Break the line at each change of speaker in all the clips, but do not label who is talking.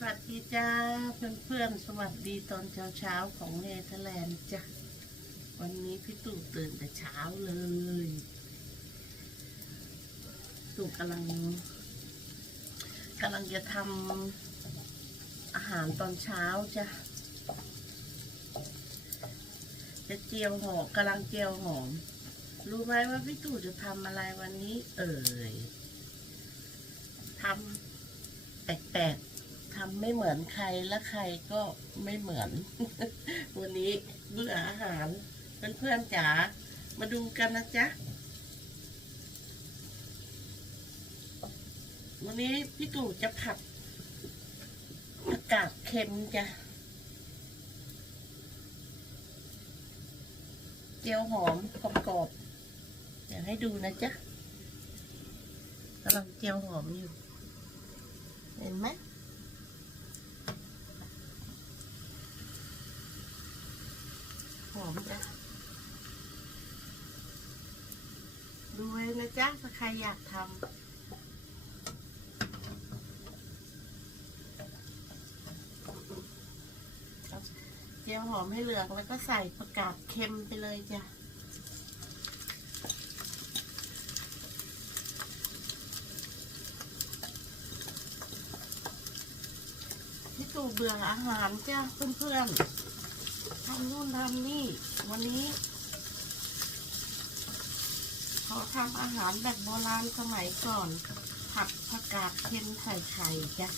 สวัสดีจ้าเพื่อนๆสวัสดีตอนเช้าๆของเนเธอร์แลนด์จ้ะวันนี้พี่ตู่ตื่นแต่เช้าเลย ตู่กำลังกำลังจะทำอาหารตอนเช้าจ้ะจะเจียวหอมกำลังเจียวหอม รู้ไหมว่าพี่ตู่จะทำอะไรวันนี้ เอ่ยทำแปลกๆ ทำไม่เหมือนใครและใครก็ไม่เหมือน วันนี้เบื่ออาหารเพื่อนๆจ๋ามาดูกันนะจ๊ะ วันนี้พี่ตู่จะผัดผักกาดเค็มจ้ะเจียวหอมกรอบๆเดี๋ยวให้ดูนะจ๊ะกำลังเจียวหอมอยู่ เห็นไหม อมจ้ะดูไว้นะจ๊ะถ้าใครอยากทำเจียวหอมให้เหลืองแล้วก็ใส่ประกาศเค็มไปเลยจ้ะ พี่ตู่เบื่ออาหารจ้าเพื่อนๆ ทำนู่นทำนี่ วันนี้ขอทำอาหารแบบโบราณสมัยก่อน ผัดผักกาดเค็มไข่ไข่จ้ะ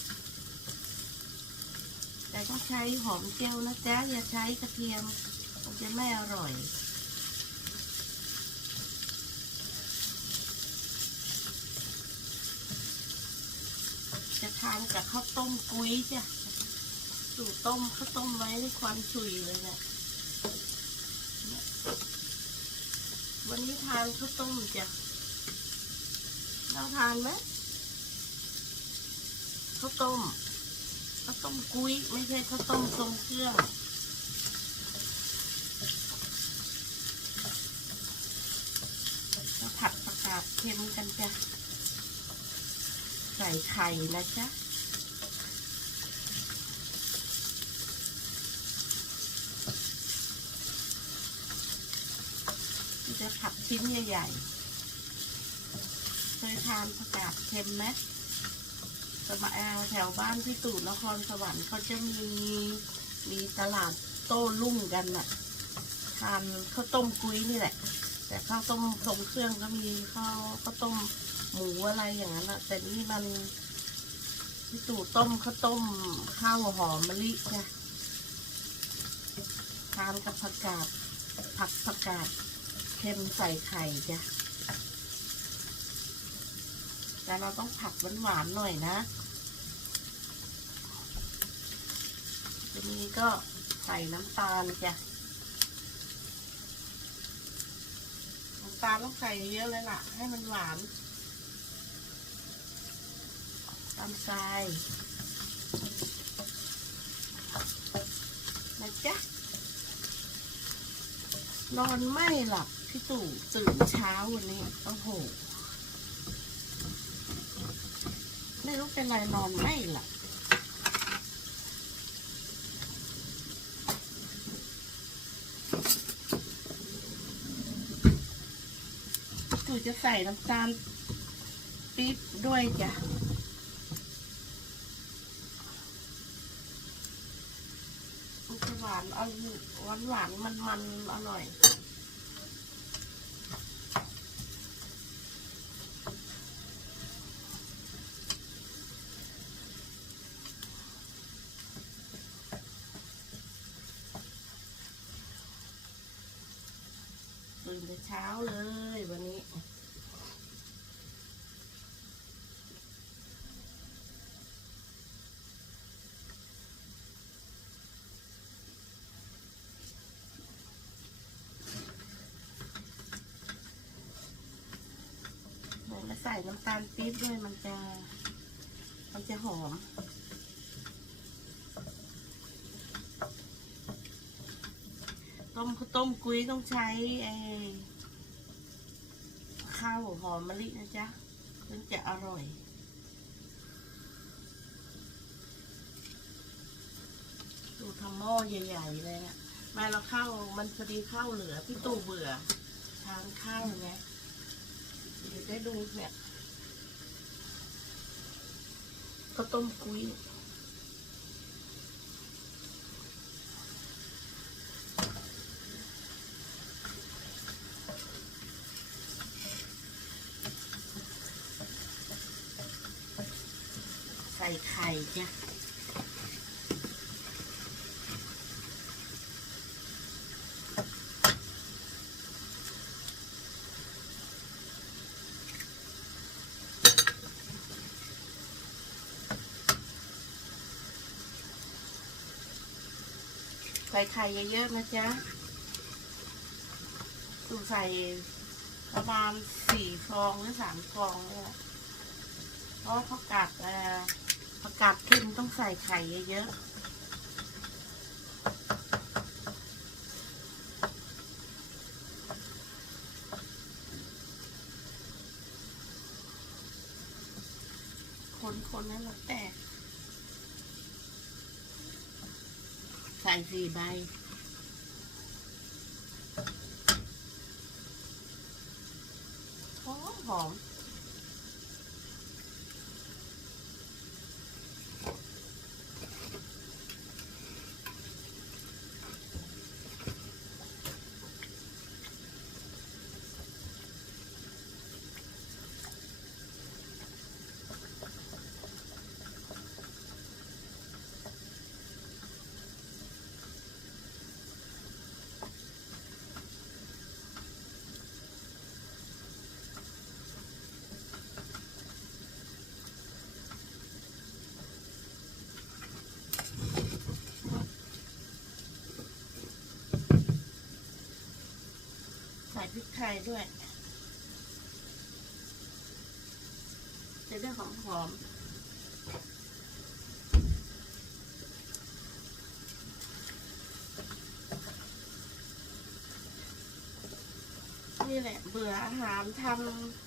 แต่ต้องใช้หอมเจียวนะจ๊ะ อย่าใช้กระเทียมมันจะไม่อร่อย จะทานกับข้าวต้มกุ้ยจ้ะ สูตรต้มข้าวต้มไว้ในควันฉุยเลยเนี่ยเนี่ยวันนี้ทานข้าวต้มจ้ะเราทานไหมข้าวต้มข้าวต้มกุ้ยไม่ใช่ข้าวต้มทรงเครื่องเราผัดประกาศเค็มกันจ้ะใส่ไข่นะจ๊ะ จะผัด ชิ้นใหญ่ๆ เคยทานผักกาดเค็มไหมสมัยแถวบ้านพี่ตู่นครสวรรค์เขาจะมีมีตลาดโต้รุ่งกันน่ะ ทานข้าวต้มกุ้ยนี่แหละ แต่ข้าวต้มทรงเครื่องก็มีข้าวข้าวต้มหมูอะไรอย่างนั้นอะแต่นี่มันพี่ตู่ต้มข้าวต้มข้าวหอมมะลิจ้ะทานกับผักกาดผักผักกาด เค็มใส่ไข่จ้ะ แต่เราต้องผัดหวานๆหน่อยนะทีนี้ก็ใส่น้ำตาลจ้ะ น้ำตาลต้องใส่เยอะเลยล่ะ ให้มันหวานตามทรายนะจ๊ะนอนไม่หลับ พี่ตู่ตื่นเช้าวันนี้โอ้โหไม่รู้เป็นไรนอนไม่หลับพี่ตู่จะใส่น้ำตาลปี๊บด้วยจ้ะหวานเอาหวานหวานมันมันๆอร่อย แต่เช้าเลยวันนี้แล้วใส่น้ำตาลปี๊บด้วยมันจะ มันจะหอม ต้มกุ้ยต้องใช้ไอ้ข้าวหอมมะลินะจ๊ะถึงจะอร่อยทำหม้อใหญ่ๆเลยอะม่เราข้าวมันพอดีข้าวเหลือพี่ตู่เบื่อทานข้าวไงเดี๋ยวได้ดูเนี่ยข้าวต้มกุ้ยใส่ไข่จ้ะ ใส่ ไข่เยอะๆนะจ๊ะตูใส่ประมาณสี่ฟองหรือสามฟองเนี่ยแหละเพราะผักกาดเออผักกาดเค็มต้องใส่ไข่เยอะๆ คนๆนั้นแล้วแต่ ใส่สี่ใบ ริกไทยด้วย จะได้หอมหอมนี่แหละ เบื่ออาหารท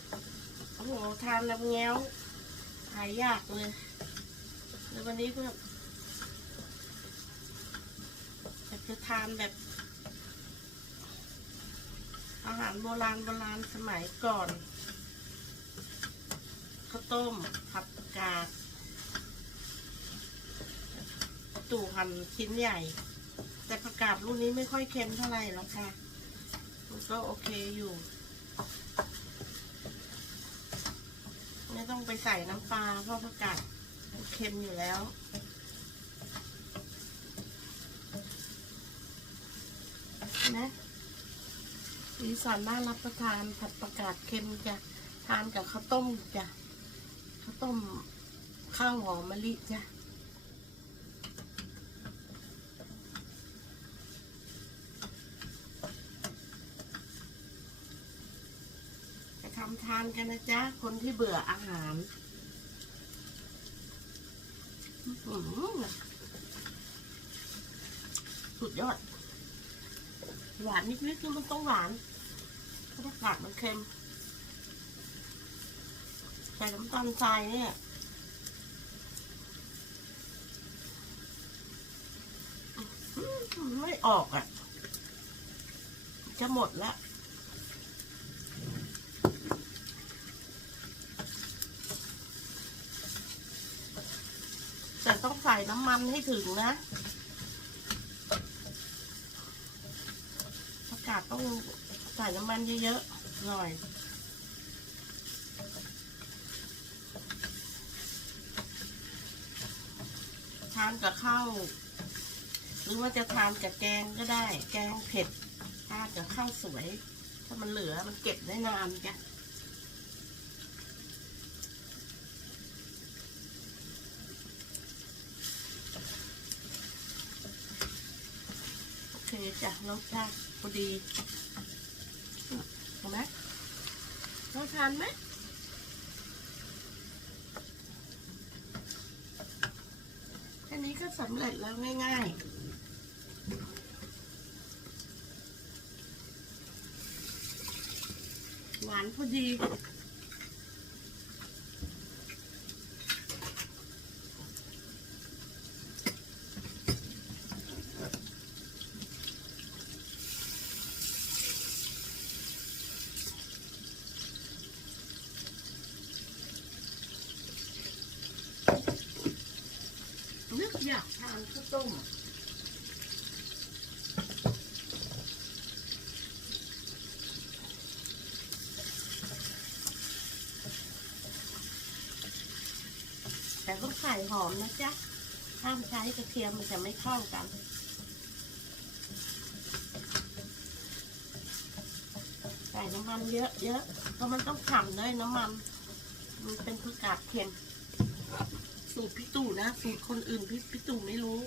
ำโอ้โหทานน้ำเงี้ยวหายยากเลยแล้ววันนี้ก็จะทานแบบ อาหารโบราณโบราณสมัยก่อนข้าวต้มผัดกาดตู่หั่นชิ้นใหญ่ แต่ผักกาดรุ่นนี้ไม่ค่อยเค็มเท่าไหร่หรอกค่ะมันก็โอเคอยู่ ไม่ต้องไปใส่น้ำปลาเพราะผักกาดเค็มอยู่แล้วนะ สีสันน่ารับประทานผัดประกาศเค็มจ้ะทานกับข้าวต้มจ้ะข้าวต้มข้าวหอมมะลิจ้ะจะทำทานกันนะจ๊ะ คนที่เบื่ออาหารสุดยอด หวานนิดๆคือมันต้องหวาน ก็ผักมันเค็มใส่น้ำตาลทรายเนี่ยไม่ออกอะ จะหมดแล้วแต่ต้องใส่น้ำมันให้ถึงนะผักกาดต้อง ใส่น้ำมันเยอะๆหน่อย ทานกับข้าวหรือว่าจะทานกับแกงก็ได้ แกงเผ็ดทานกับข้าวสวย ถ้ามันเหลือมันเก็บได้นานจ้ะโอเคจ้ะรสชาติพอดีเห็นไหม เราทานไหมแค่นี้ก็สำเร็จแล้วง่ายๆหวานพอดี อยาก ทานข้าวต้มแต่ต้องใส่หอมนะจ๊ะ ห้ามใช้กระเทียมมันจะไม่เข้ากันใส่น้ำมันเยอะเยอะเพราะมันต้องฉ่ำด้วยน้ำมัน มันเป็นผักกาดเค็ม สูตรพี่ตู่นะ สูตรคนอื่นพี่พี่ตู่ไม่รู้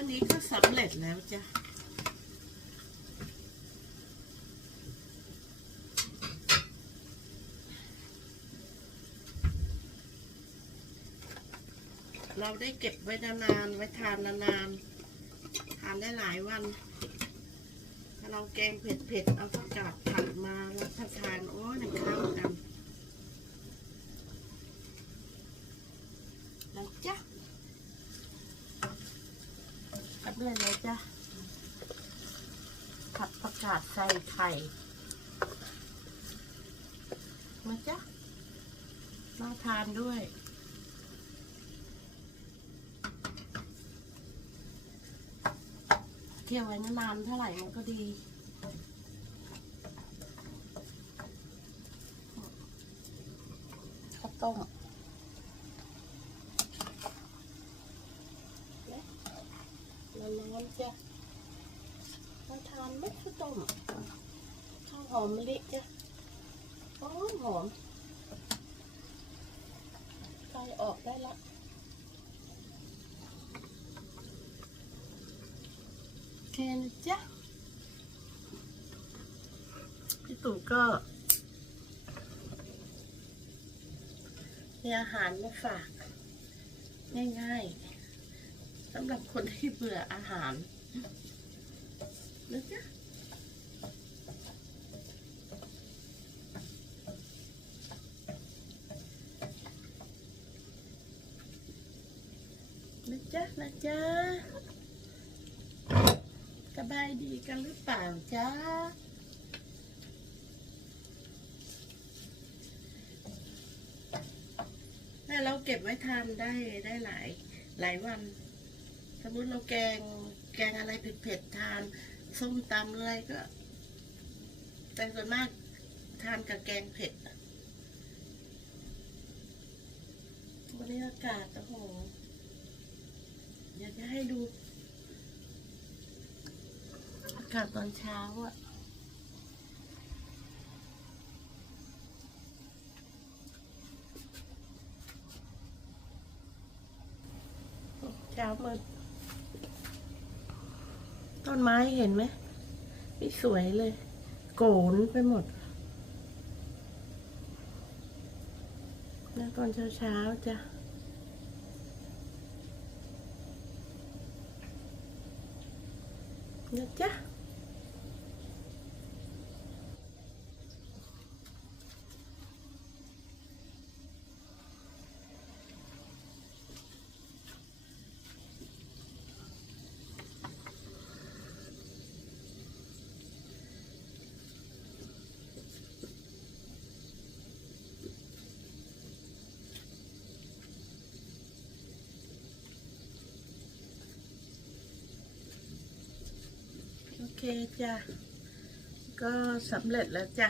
ท่านี้ก็สำเร็จแล้วจ้ะเราได้เก็บไว้นานๆ ไว้ทานนานๆ ทานได้หลายวัน ถ้าเราแกงเผ็ดๆ เอาผักกาดผัดมาแล้วถ้าทานโอ้ยมันเข้ากันแล้วจ้ะ กับเลยเลยจ้ะ ผัดประกาศใส่ไข่ มาจ้ะ มาทานด้วย เที่ยวไว้นานๆเท่าไหร่มันก็ดี ข้าวต้มร้อนๆจ้ะมาทานไหมข้าวต้มข้าวหอมมะลิจ้ะหอมหอมไฟออกได้และโอเค นะจ๊ะพี่ตู่ก็ มีอาหารมาฝาก ง่ายๆสำหรับคนที่เบื่ออาหารนะจ๊ะนะจ๊ะนะจ๊ะ สบายดีกันหรือเปล่าจ๊ะถ้าเราเก็บไว้ทานได้ได้หลายหลายวัน สมมติเราแกงแกงอะไรเผ็ดๆทาน ส้มตำอะไรก็ แต่ส่วนมากทานกับแกงเผ็ดอะวันนี้อากาศโอ้โหอยากจะให้ดู อากาศตอนเช้าอะเช้ามืดต้นไม้เห็นไหมไม่สวยเลย โกนไปหมดแล้วตอนเช้าๆจ้ะนะจ๊ะ เคจ้ะ ก็สำเร็จแล้วจ้ะ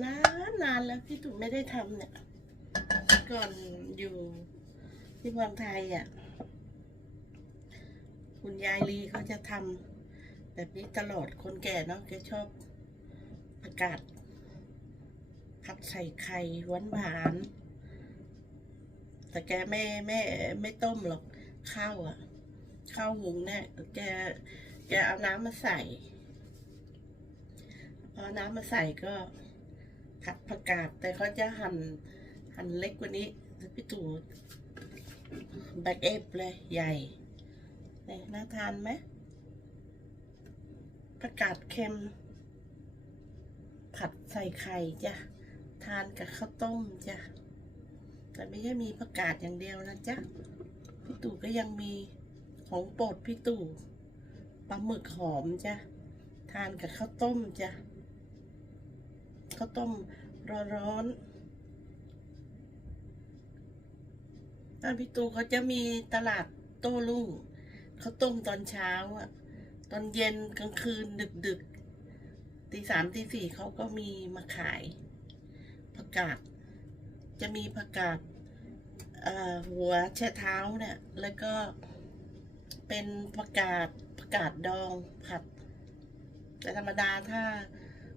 นานนานแล้วพี่ตู่ไม่ได้ทำเนี่ย ก่อนอยู่ที่เมืองไทยอะ คุณยายลีเขาจะทำแบบนี้ตลอดคนแก่เนาะแกชอบอากาศผัดใส่ไข่หวานหวานแต่แกไม่ไม่ไม่ต้มหรอกข้าวอะข้าวหุงเนี่ยแกแกเอาน้ำมาใส่พอน้ำมาใส่ก็ ผัดผักกาดแต่เขาจะหั่นหั่นเล็กกว่านี้พี่ตู่แบกเอฟเลยใหญ่นี่น่าทานไหมผักกาดเค็ม ผัดใส่ไข่จ้ะทานกับข้าวต้มจ้ะแต่ไม่ใช่มีผักกาดอย่างเดียวนะจ๊ะพี่ตู่ก็ยังมีของโปรดพี่ตู่ปลาหมึกหอมจ้ะทานกับข้าวต้มจ้ะ ข้าวต้มร้อนๆบ้านพี่ตูเขาจะมีตลาดโต้รุ่งข้าวต้มตอนเช้าอะตอนเย็นกลางคืนดึกๆตีสามตีสี่เขาก็มีมาขายผักกาดจะมีผักกาดหัวแช่เท้าเนี่ย แล้วก็เป็นผักกาดผักกาดดองผัด แต่ธรรมดาถ้า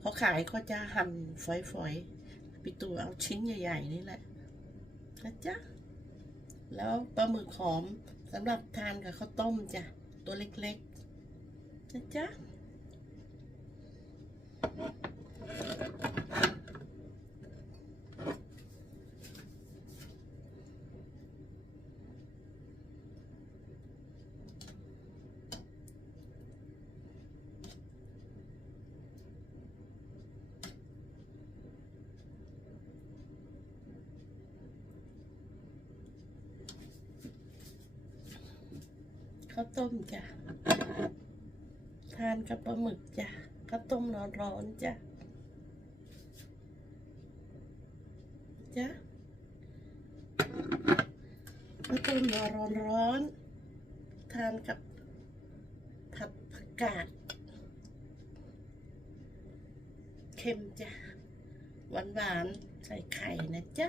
เขาขายก็จะหั่นฝอยๆปิตูเอาชิ้นใหญ่ ๆ นี่แหละนะจ๊ะ แล้วปลาหมึกหอมสำหรับทานกับข้าวต้มจ้ะ ตัวเล็กๆนะจ๊ะ ข้าวต้มจ้ะทานกับปลาหมึกจ้ะข้าวต้มร้อนๆจ้ะจ้ะข้าวต้มร้อนๆทานกับผัดผักกาดเค็มจ้ะหวานๆใส่ไข่นะจ๊ะ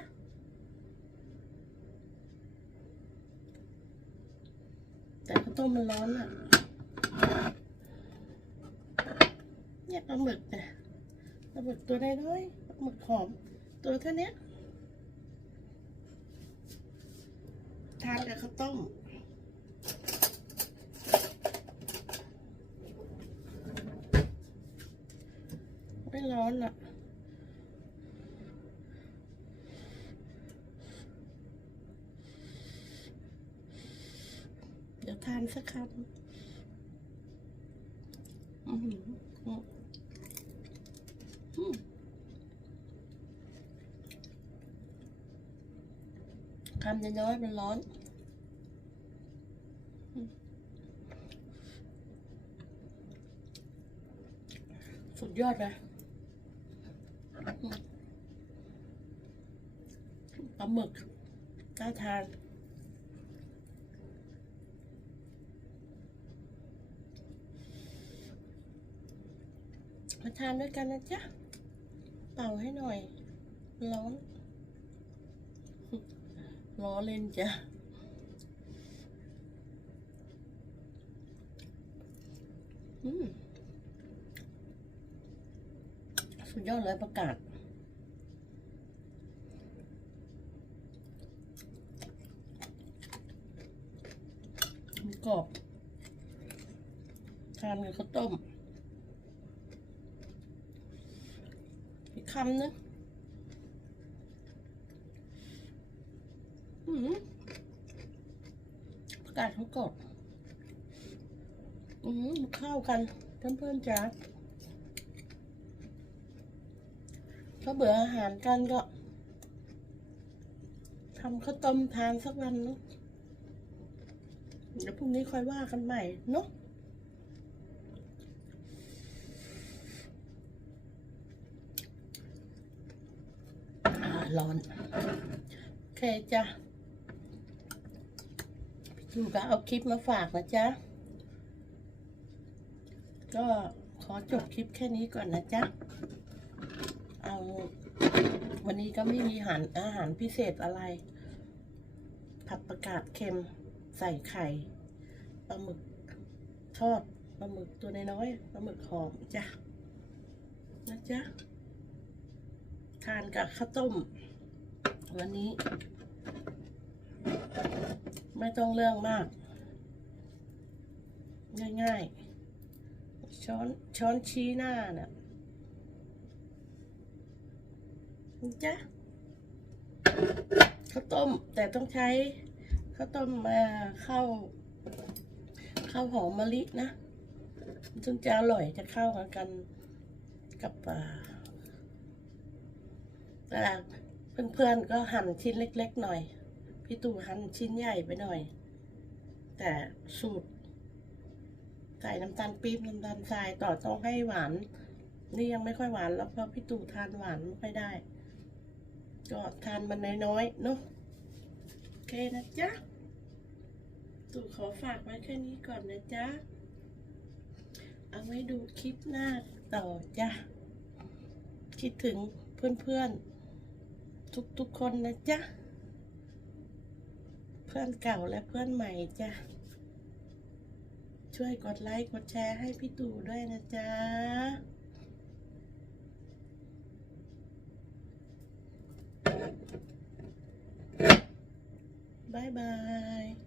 แต่ข้าวต้มมันร้อนอะเนี่ยปลาหมึกเนี่ยปลาหมึกตัวน้อยปลาหมึกหอมตัวเท่านี้ทานกับข้าวต้มไม่ร้อนอะ เดี๋ยวทาน สักคำอือหืออืมคำน้อยๆมันร้อนสุดยอดเลยปลาหมึกน่าทาน ทานด้วยกันนะจ๊ะ เป่าให้หน่อย ร้อนล้อเล่นจ้ะอืมสุดยอดเลยประกาศมีกรอบ ทานกับข้าวต้ม อีก คำนึงอืมประกาศเขากดอืมเข้ากันเพื่อนๆจ้าถ้าเบื่ออาหารกันก็ทำข้าวต้มทานสักวันเนอะเดี๋ยวพรุ่งนี้ค่อยว่ากันใหม่เนาะ อ่า ร้อน โอเคจ้ะพี่จูก็เอาคลิปมาฝากนะจ๊ะ ก็ขอจบคลิปแค่นี้ก่อนนะจ๊ะ เอาวันนี้ก็ไม่มีอาหารอาหารพิเศษอะไร ผัดประกาศเค็มใส่ไข่ปลาหมึกทอดปลาหมึกตัวน้อยปลาหมึกหอมจ้ะนะจ๊ะ ทานกับข้าวต้ม วันนี้ ไม่ต้องเรื่องมาก ง่ายๆ ช้อนช้อนชี้หน้าน่ะนะจ๊ะข้าวต้มแต่ต้องใช้ข้าวต้มมาข้าวข้าวหอมมะลินะถึงจะอร่อยจะเข้ากันกับอ่าแต่ เพื่อนๆก็หั่นชิ้นเล็ก ๆ หน่อย พี่ตู่หั่นชิ้นใหญ่ไปหน่อย แต่สูตรใส่น้ำตาลปี๊บน้ำตาลทรายต่อต้องให้หวาน นี่ยังไม่ค่อยหวานแล้วเพราะพี่ตู่ทานหวานไม่ค่อยได้ ก็ทานมันน้อยๆเนาะโอเคนะจ๊ะตู่ขอฝากไว้แค่นี้ก่อนนะจ๊ะเอาไว้ดูคลิปหน้าต่อจ้ะคิดถึงเพื่อนๆ ทุกๆคนนะจ๊ะ เพื่อนเก่าและเพื่อนใหม่จ้ะ ช่วยกดไลค์กดแชร์ให้พี่ตู่ด้วยนะจ๊ะบายบาย